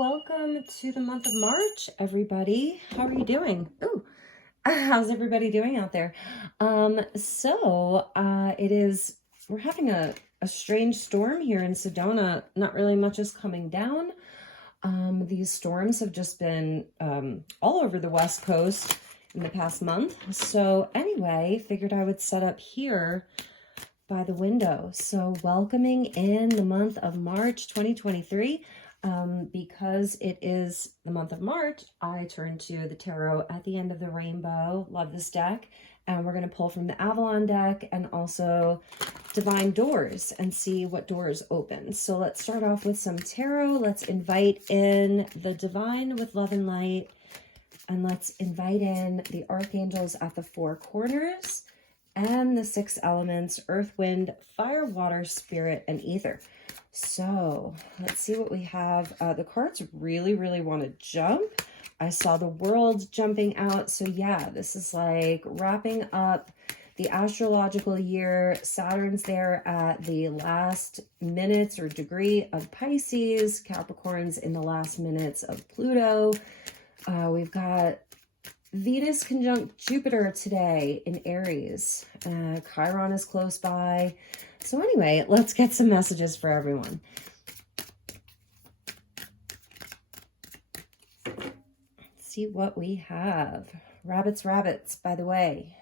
Welcome to the month of March, everybody. How are you doing? Ooh, how's everybody doing out there? We're having a strange storm here in Sedona. Not really much is coming down. These storms have just been all over the West Coast in the past month. So anyway, figured I would set up here by the window. So welcoming in the month of March 2023. Because it is the month of March, I turn to the tarot at the end of the rainbow. Love this deck. And we're going to pull from the Avalon deck and also Divine Doors and see what doors open. So let's start off with some tarot. Let's invite in the divine with love and light. And let's invite in the archangels at the four corners and the six elements: earth, wind, fire, water, spirit, and ether. So let's see what we have. The cards really want to jump. I saw the world jumping out. So yeah, this is like wrapping up the astrological year. Saturn's there at the last minutes or degree of Pisces. Capricorn's in the last minutes of Pluto. We've got Venus conjunct Jupiter today in Aries. Chiron is close by. So anyway, let's get some messages for everyone. Let's see what we have. Rabbits, by the way.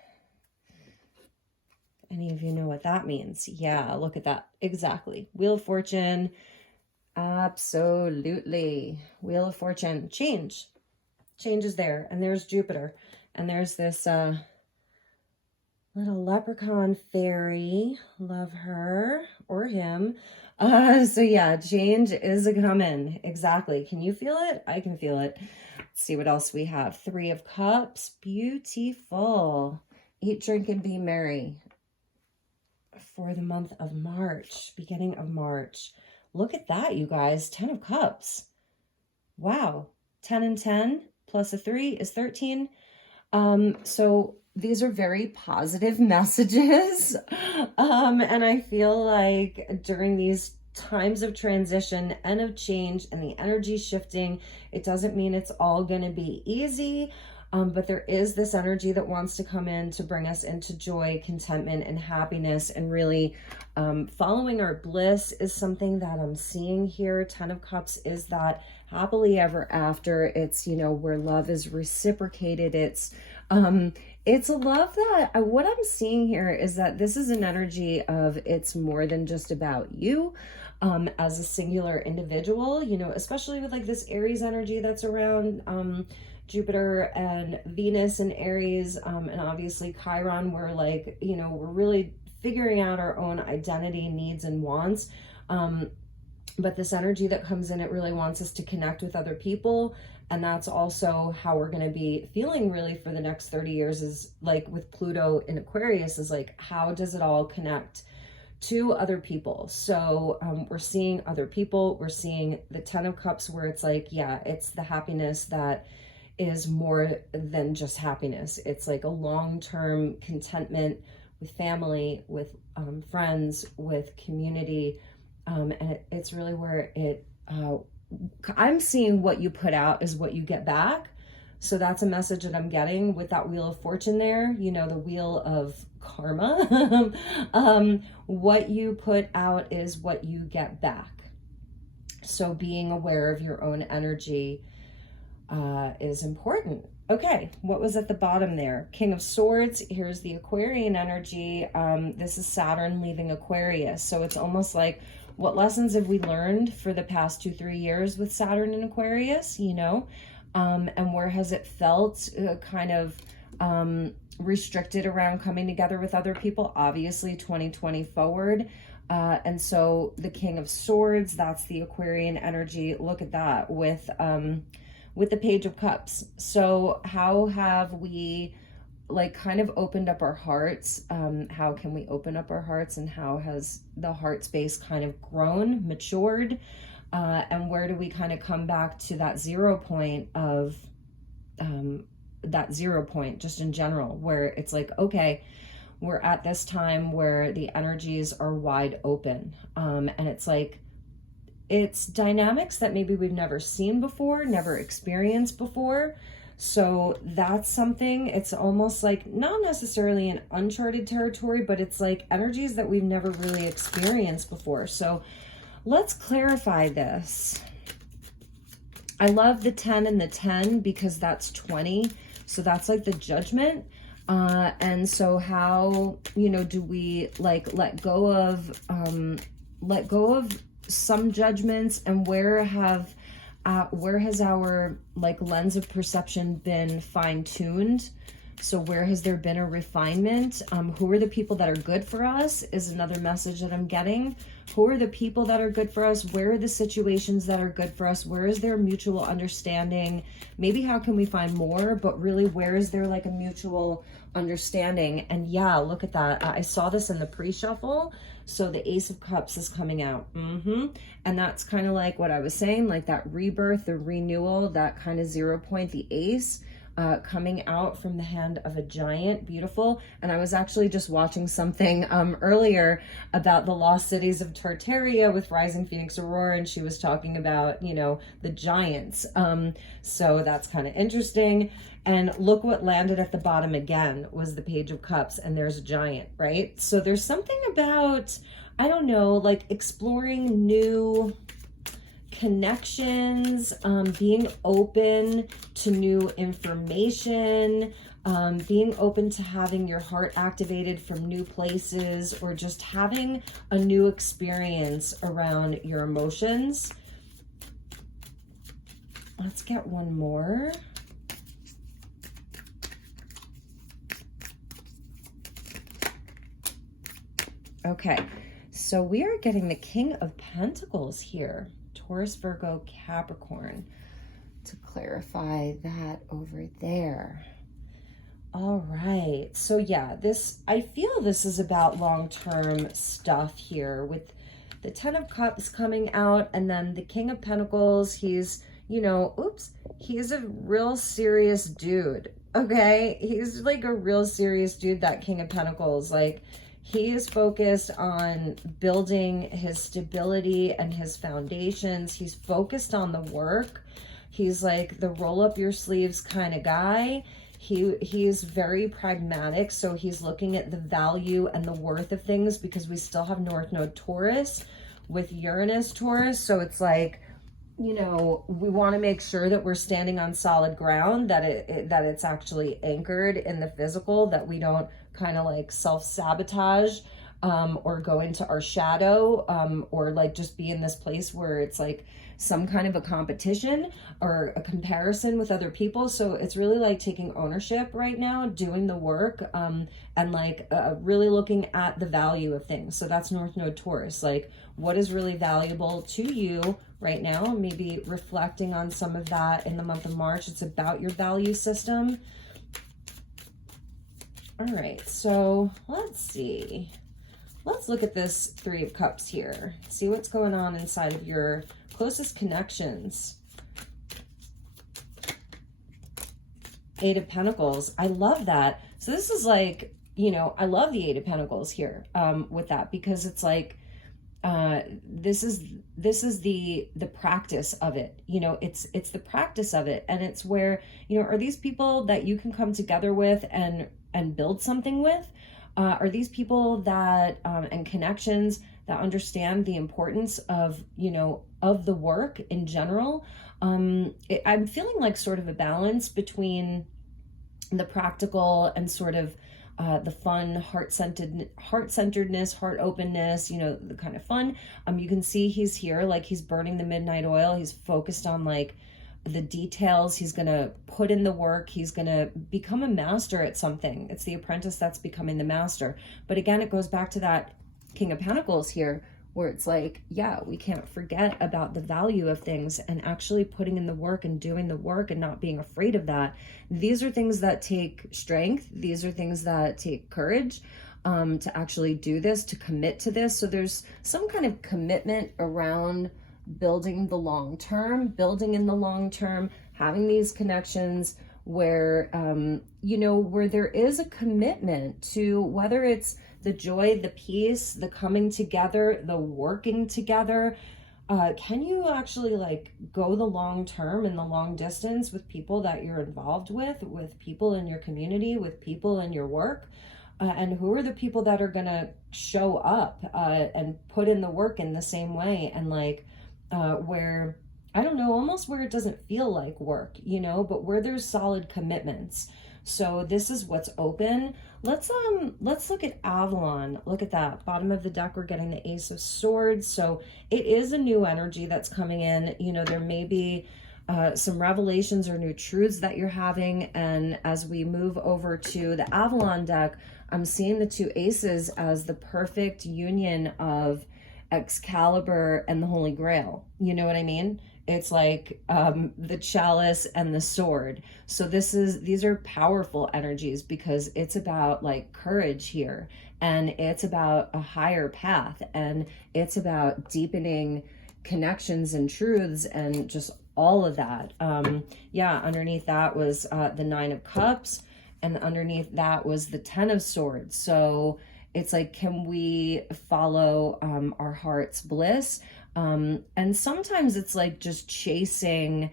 Any of you know what that means? Yeah, look at that. Exactly. Wheel of Fortune. Absolutely. Wheel of Fortune. Change is there. And there's Jupiter. And there's this little leprechaun fairy. Love her or him. So yeah, change is a coming. Exactly. Can you feel it? I can feel it. Let's see what else we have. Three of Cups. Beautiful. Eat, drink, and be merry. For the month of March, beginning of March. Look at that, you guys. 10 of Cups. Wow. 10 and 10 plus a 3 is 13. So these are very positive messages. And I feel like during these times of transition and of change and the energy shifting, it doesn't mean it's all going to be easy. But there is this energy that wants to come in to bring us into joy, contentment, and happiness. And really following our bliss is something that I'm seeing here. 10 of Cups is that happily ever after. It's, you know, where love is reciprocated. It's a love that what I'm seeing here is that this is an energy of it's more than just about you as a singular individual, you know, especially with like this Aries energy that's around Jupiter and Venus and Aries, and obviously Chiron, where like, you know, we're really figuring out our own identity, needs, and wants. But this energy that comes in, it really wants us to connect with other people. And that's also how we're going to be feeling really for the next 30 years is like with Pluto in Aquarius is like, how does it all connect to other people? So we're seeing other people, we're seeing the 10 of Cups where it's like, yeah, it's the happiness that is more than just happiness. It's like a long-term contentment with family, with friends, with community. And it's really where I'm seeing what you put out is what you get back. So that's a message that I'm getting with that Wheel of Fortune there, you know, the wheel of karma. What you put out is what you get back. So being aware of your own energy is important. Okay, what was at the bottom there? King of Swords. Here's the Aquarian energy. This is Saturn leaving Aquarius. So it's almost like, what lessons have we learned for the past 2-3 years with Saturn in Aquarius, you know? And where has it felt kind of restricted around coming together with other people? Obviously 2020 forward. And so the King of Swords, that's the Aquarian energy. Look at that with the Page of Cups. So how have we like kind of opened up our hearts? How can we open up our hearts, and how has the heart space kind of grown, matured? And where do we kind of come back to that 0 point of just in general, where it's like, okay, we're at this time where the energies are wide open. And it's like, it's dynamics that maybe we've never seen before, never experienced before. So that's something. It's almost like not necessarily an uncharted territory, but it's like energies that we've never really experienced before. So let's clarify this. I love the 10 and the 10 because that's 20. So that's like the judgment. And so how, you know, do we like let go of some judgments, and where has our like lens of perception been fine-tuned? So where has there been a refinement? Who are the people that are good for us is another message that I'm getting. Who are the people that are good for us? Where are the situations that are good for us? Where is there mutual understanding? Maybe how can we find more, but really where is there like a mutual understanding? And yeah, look at that. I saw this in the pre-shuffle. So the Ace of Cups is coming out. And that's kind of like what I was saying, like that rebirth, the renewal, that kind of 0 point, the Ace. Coming out from the hand of a giant. Beautiful. And I was actually just watching something earlier about the lost cities of Tartaria with Rising Phoenix Aurora, and she was talking about, you know, the giants. So that's kind of interesting. And look what landed at the bottom again was the Page of Cups, and there's a giant, right? So there's something about, I don't know, like exploring new connections, being open to new information, being open to having your heart activated from new places, or just having a new experience around your emotions. Let's get one more. Okay, so we are getting the King of Pentacles here. Taurus, Virgo, Capricorn, to clarify that over there. All right. So yeah, I feel this is about long-term stuff here with the 10 of Cups coming out, and then the King of Pentacles. He's, you know, he's a real serious dude. Okay. He's like a real serious dude, that King of Pentacles. Like, he is focused on building his stability and his foundations. He's focused on the work. He's like the roll up your sleeves kind of guy. He's very pragmatic. So he's looking at the value and the worth of things, because we still have North Node Taurus with Uranus Taurus. So it's like, you know, we want to make sure that we're standing on solid ground, that it's actually anchored in the physical, that we don't kind of like self-sabotage or go into our shadow, or like just be in this place where it's like some kind of a competition or a comparison with other people. So it's really like taking ownership right now, doing the work, and like really looking at the value of things. So that's North Node Taurus. Like, what is really valuable to you right now? Maybe reflecting on some of that in the month of March. It's about your value system. All right, so let's see. Let's look at this 3 of Cups here. See what's going on inside of your closest connections. 8 of Pentacles. I love that. So this is like, you know, I love the 8 of Pentacles here with that, because it's like, this is the practice of it. You know, it's the practice of it. And it's where, you know, are these people that you can come together with and build something with? Are these people that, and connections that understand the importance of, you know, of the work in general? I'm feeling like sort of a balance between the practical and sort of the fun, heart-centeredness, heart openness, you know, the kind of fun. You can see he's here, like he's burning the midnight oil. He's focused on like the details. He's going to put in the work. He's going to become a master at something. It's the apprentice that's becoming the master. But again, it goes back to that King of Pentacles here, where it's like, yeah, we can't forget about the value of things and actually putting in the work and doing the work and not being afraid of that. These are things that take strength. These are things that take courage to actually do this, to commit to this. So there's some kind of commitment around building the long term, building in the long term, having these connections where, you know, where there is a commitment to, whether it's the joy, the peace, the coming together, the working together, can you actually like go the long term and the long distance with people that you're involved with people in your community, with people in your work? And who are the people that are gonna show up and put in the work in the same way, and like where, I don't know, almost where it doesn't feel like work, you know, but where there's solid commitments. So this is what's open. Let's look at Avalon. Look at that. Bottom of the deck, we're getting the Ace of Swords. So it is a new energy that's coming in. You know, there may be some revelations or new truths that you're having. And as we move over to the Avalon deck, I'm seeing the two aces as the perfect union of Excalibur and the Holy Grail. You know what I mean? It's like the chalice and the sword. So these are powerful energies because it's about like courage here, and it's about a higher path, and it's about deepening connections and truths and just all of that. Yeah, underneath that was the Nine of Cups, and underneath that was the Ten of Swords. So it's like, can we follow our heart's bliss? And sometimes it's like just chasing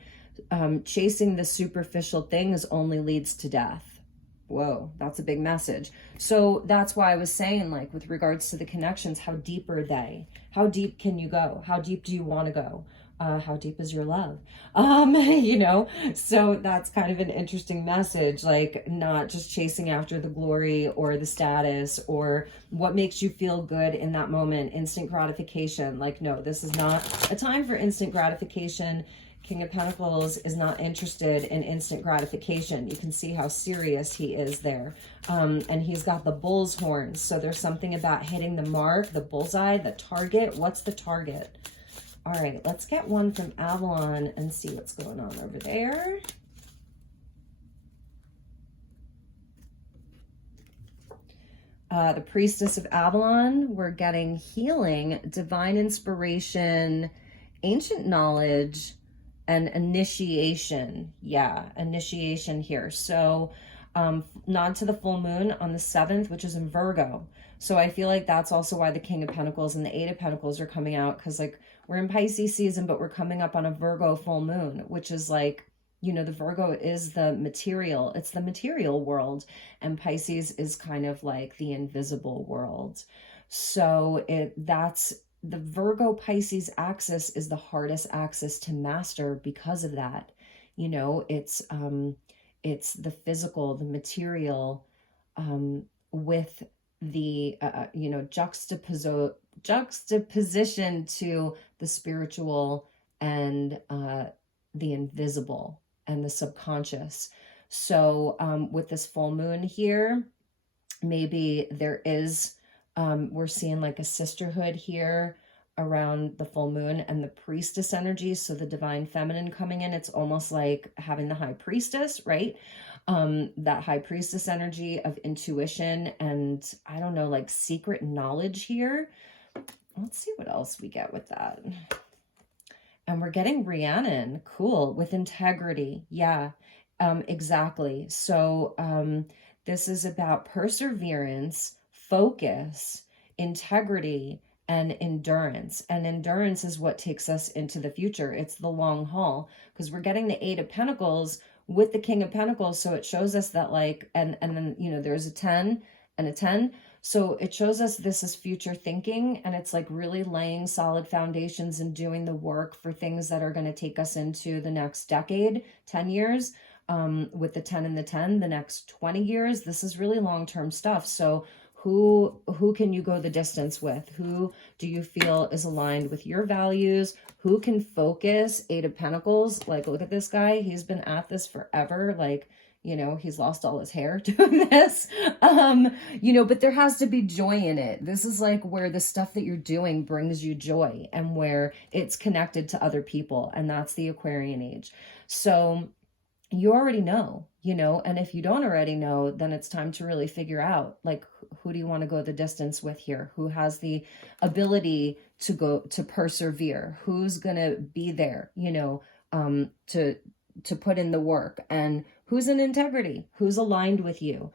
the superficial things only leads to death. Whoa, that's a big message. So that's why I was saying, like, with regards to the connections, how deep are they? How deep can you go? How deep do you want to go? How deep is your love? You know, so that's kind of an interesting message, like not just chasing after the glory or the status or what makes you feel good in that moment, instant gratification. Like, no, this is not a time for instant gratification. King of Pentacles is not interested in instant gratification. You can see how serious he is there. And he's got the bull's horns. So there's something about hitting the mark, the bullseye, the target. What's the target? All right, let's get one from Avalon and see what's going on over there. The Priestess of Avalon, we're getting healing, divine inspiration, ancient knowledge, and initiation. Yeah, initiation here. So nod to the full moon on the 7th, which is in Virgo. So I feel like that's also why the King of Pentacles and the Eight of Pentacles are coming out, because like we're in Pisces season, but we're coming up on a Virgo full moon, which is like, you know, the Virgo is the material. It's the material world. And Pisces is kind of like the invisible world. So that's the Virgo Pisces axis is the hardest axis to master because of that. You know, it's the physical, the material, with the you know, juxtaposition to the spiritual and the invisible and the subconscious. So with this full moon here, maybe there is we're seeing like a sisterhood here around the full moon and the priestess energy. So the divine feminine coming in, it's almost like having the high priestess, right? That high priestess energy of intuition and, I don't know, like secret knowledge here. Let's see what else we get with that. And we're getting Rhiannon, cool, with integrity. Yeah, exactly. So this is about perseverance, focus, integrity, and endurance. And endurance is what takes us into the future. It's the long haul, because we're getting the Eight of Pentacles with the King of Pentacles. So it shows us that, like, and then, you know, there's a 10 and a 10. So it shows us this is future thinking, and it's like really laying solid foundations and doing the work for things that are going to take us into the next decade, 10 years. With the 10 and the 10, the next 20 years, this is really long-term stuff. So who can you go the distance with? Who do you feel is aligned with your values? Who can focus? Eight of Pentacles, like, look at this guy. He's been at this forever. Like, you know, he's lost all his hair doing this, you know, but there has to be joy in it. This is like where the stuff that you're doing brings you joy and where it's connected to other people. And that's the Aquarian age. So you already know, you know, and if you don't already know, then it's time to really figure out, like, who do you want to go the distance with here? Who has the ability to persevere? Who's going to be there, you know, to put in the work, and who's in integrity, who's aligned with you.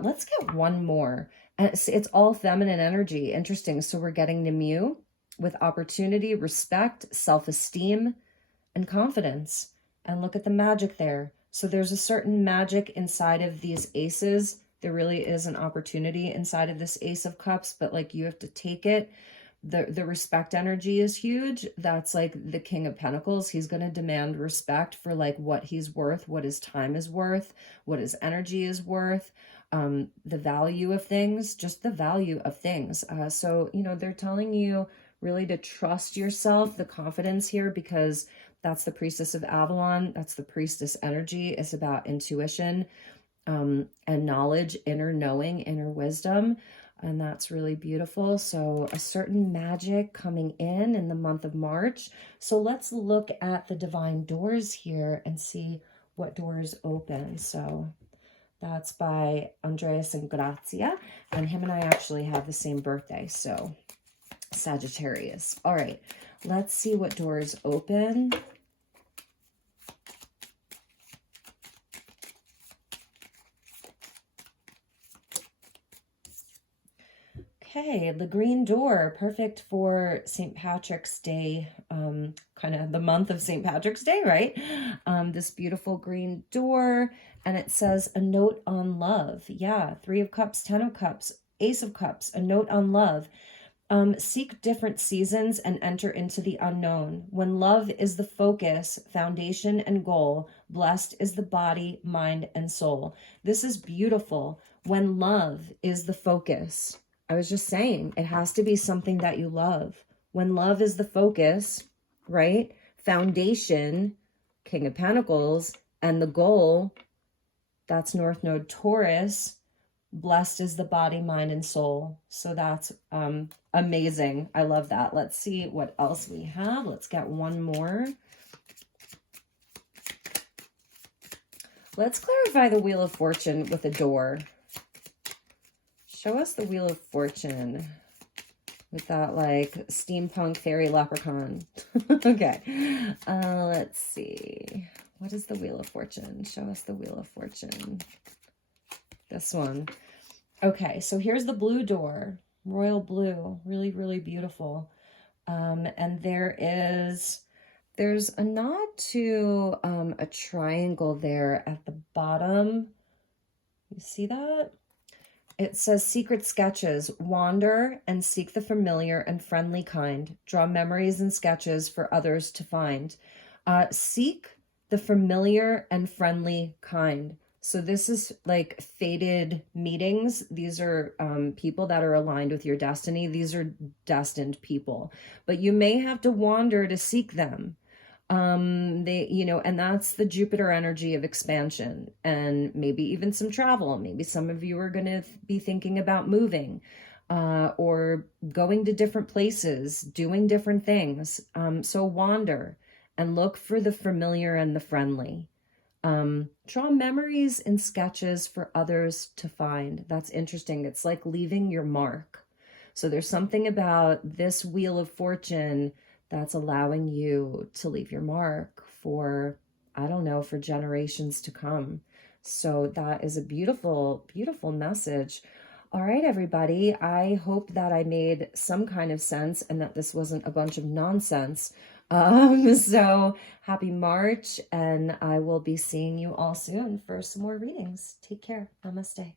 Let's get one more. It's all feminine energy. Interesting. So we're getting Nemu, with opportunity, respect, self-esteem, and confidence. And look at the magic there. So there's a certain magic inside of these aces. There really is an opportunity inside of this Ace of Cups, but like you have to take it. The respect energy is huge. That's like the King of Pentacles. He's going to demand respect for like what he's worth, what his time is worth, what his energy is worth, the value of things, just the value of things. So, you know, they're telling you really to trust yourself, the confidence here, because that's the Priestess of Avalon. That's the Priestess energy. It's about intuition and knowledge, inner knowing, inner wisdom. And that's really beautiful. So a certain magic coming in the month of March. So let's look at the divine doors here and see what doors open. So that's by Andreas and Grazia. And him and I actually have the same birthday. So Sagittarius. All right, let's see what doors open. Okay, the green door, perfect for St. Patrick's Day, kind of the month of St. Patrick's Day, right? This beautiful green door, and it says a note on love. Yeah, 3 of Cups, 10 of Cups, Ace of Cups, a note on love. Seek different seasons and enter into the unknown. When love is the focus, foundation, and goal, blessed is the body, mind, and soul. This is beautiful. When love is the focus. I was just saying, it has to be something that you love. When love is the focus, right? Foundation, King of Pentacles, and the goal, that's North Node Taurus. Blessed is the body, mind, and soul. So that's amazing. I love that. Let's see what else we have. Let's get one more. Let's clarify the Wheel of Fortune with a door. Show us the Wheel of Fortune with that like steampunk fairy leprechaun. Okay, let's see. What is the Wheel of Fortune? Show us the Wheel of Fortune. This one. Okay, so here's the blue door, royal blue, really, really beautiful. And there's a nod to a triangle there at the bottom. You see that? It says secret sketches, wander and seek the familiar and friendly kind. Draw memories and sketches for others to find. Seek the familiar and friendly kind. So this is like fated meetings. These are people that are aligned with your destiny. These are destined people, but you may have to wander to seek them. And that's the Jupiter energy of expansion and maybe even some travel. Maybe some of you are going to be thinking about moving, or going to different places, doing different things. So wander and look for the familiar and the friendly. Draw memories and sketches for others to find. That's interesting. It's like leaving your mark. So there's something about this Wheel of Fortune that's allowing you to leave your mark for, I don't know, for generations to come. So that is a beautiful, beautiful message. All right, everybody. I hope that I made some kind of sense and that this wasn't a bunch of nonsense. So happy March, and I will be seeing you all soon for some more readings. Take care. Namaste.